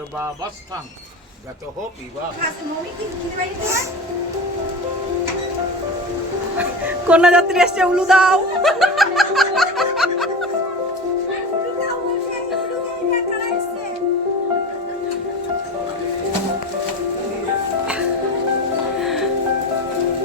সত্যি বাহ কন্যা যাত্রী এসছে উলু দাও।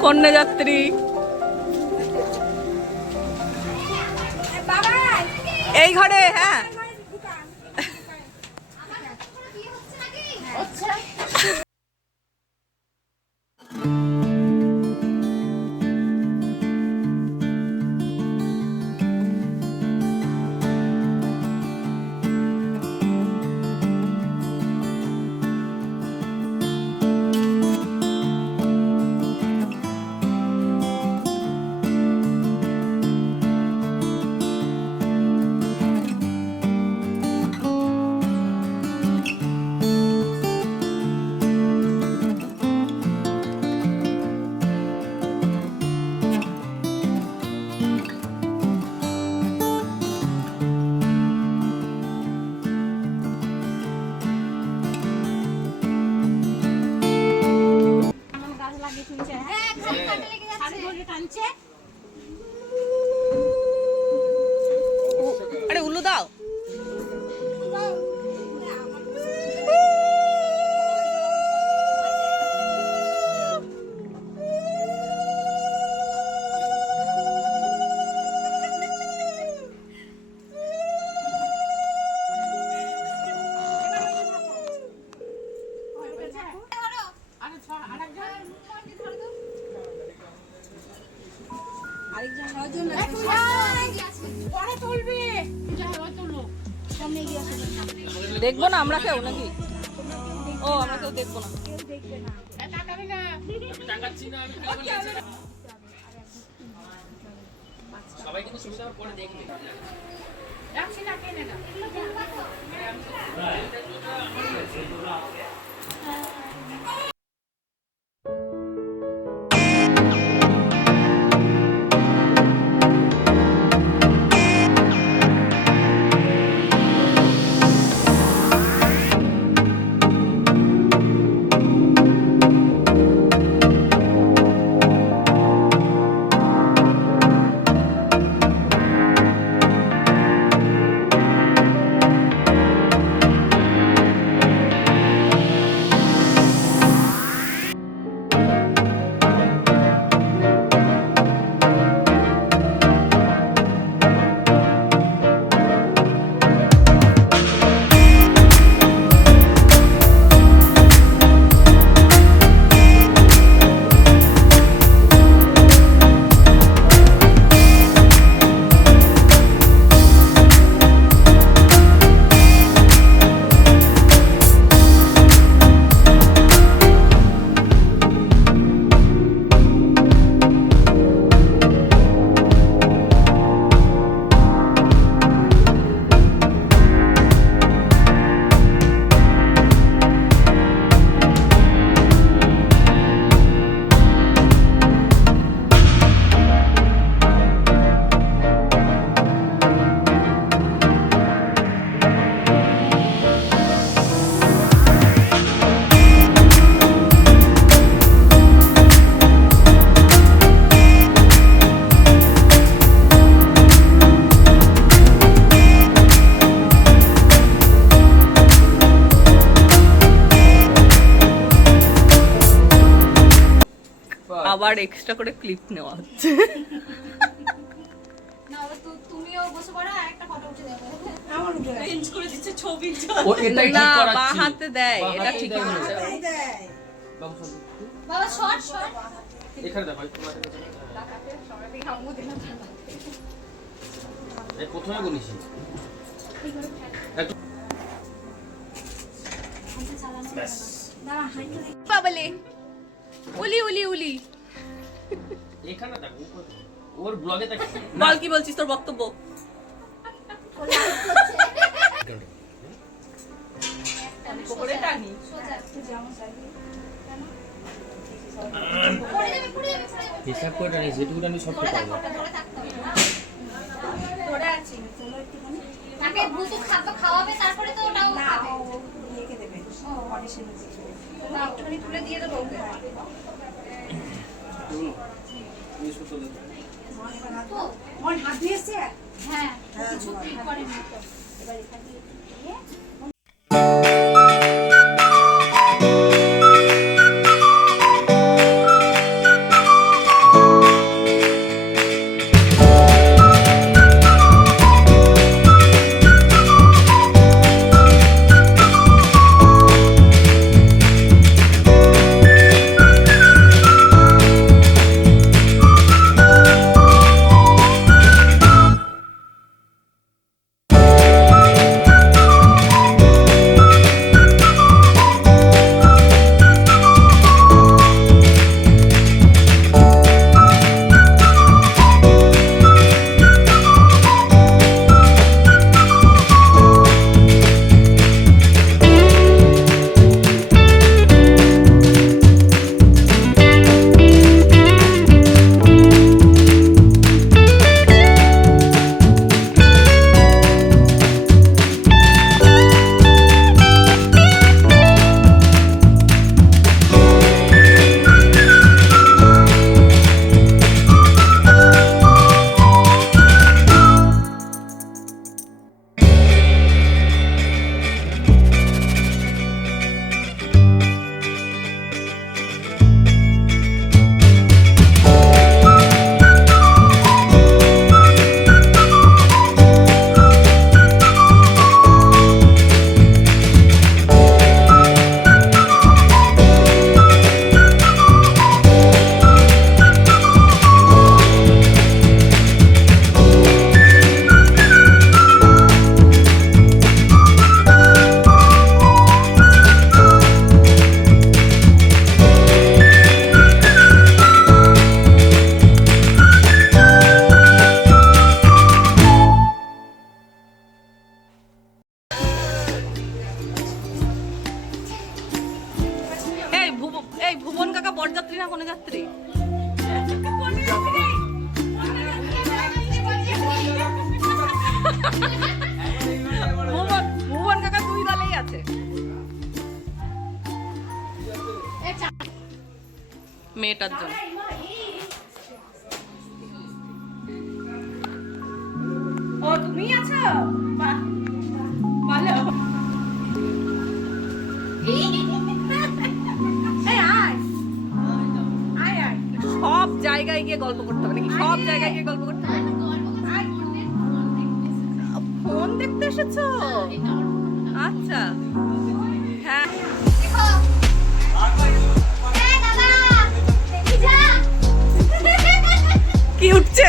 কন্যা যাত্রী। এই ঘরে হ্যাঁ। আরে উল্লু দাও। দেখব না আমরা কেউ নাকি? ও আমরা কেউ দেখব না। সবাই কিন্তু সুবিধা পরে দেখবে। এখানে দেখো একটু মাঝে মাঝে। এই প্রথমে বলেছি বাবালে। উলি উলি উলি। এখানে থাক ওর ব্লগে থাক বল কি বলছিস তোর বক্তব্য? হিসাব করে টানি যেটুকু টানি সব ঠিক হবে ধরে আছি তাকে ভুসু খাদ্য খাওয়াবে তারপরে তো ওটাও খাবে। দিয়ে দেবে। ও অনেক সুন্দর দিয়ে দেবে ওকে। মেয়েটার জন্য। ও তুমি আছো? ভালো। সব জায়গায় গিয়ে গল্প করতে হবে নাকি? সব জায়গায় গিয়ে গল্প করতে হবে? ফোন দেখতে এসেছ? আচ্ছা। হ্যাঁ। হচ্ছে।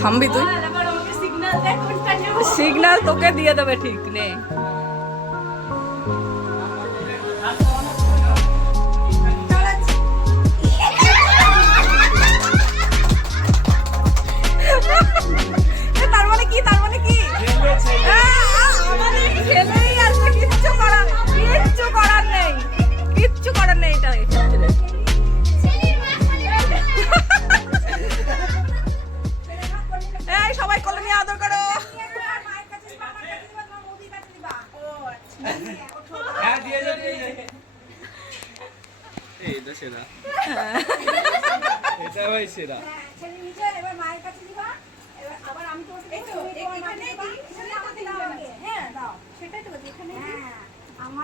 থামবি তুই। সিগনাল তোকে দিয়ে দেবে ঠিক নেই।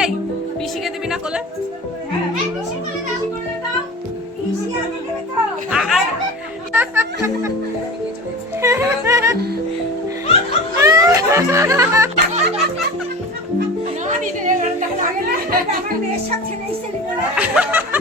এই পিসিকে দিবি না কোলে? সাথে নেই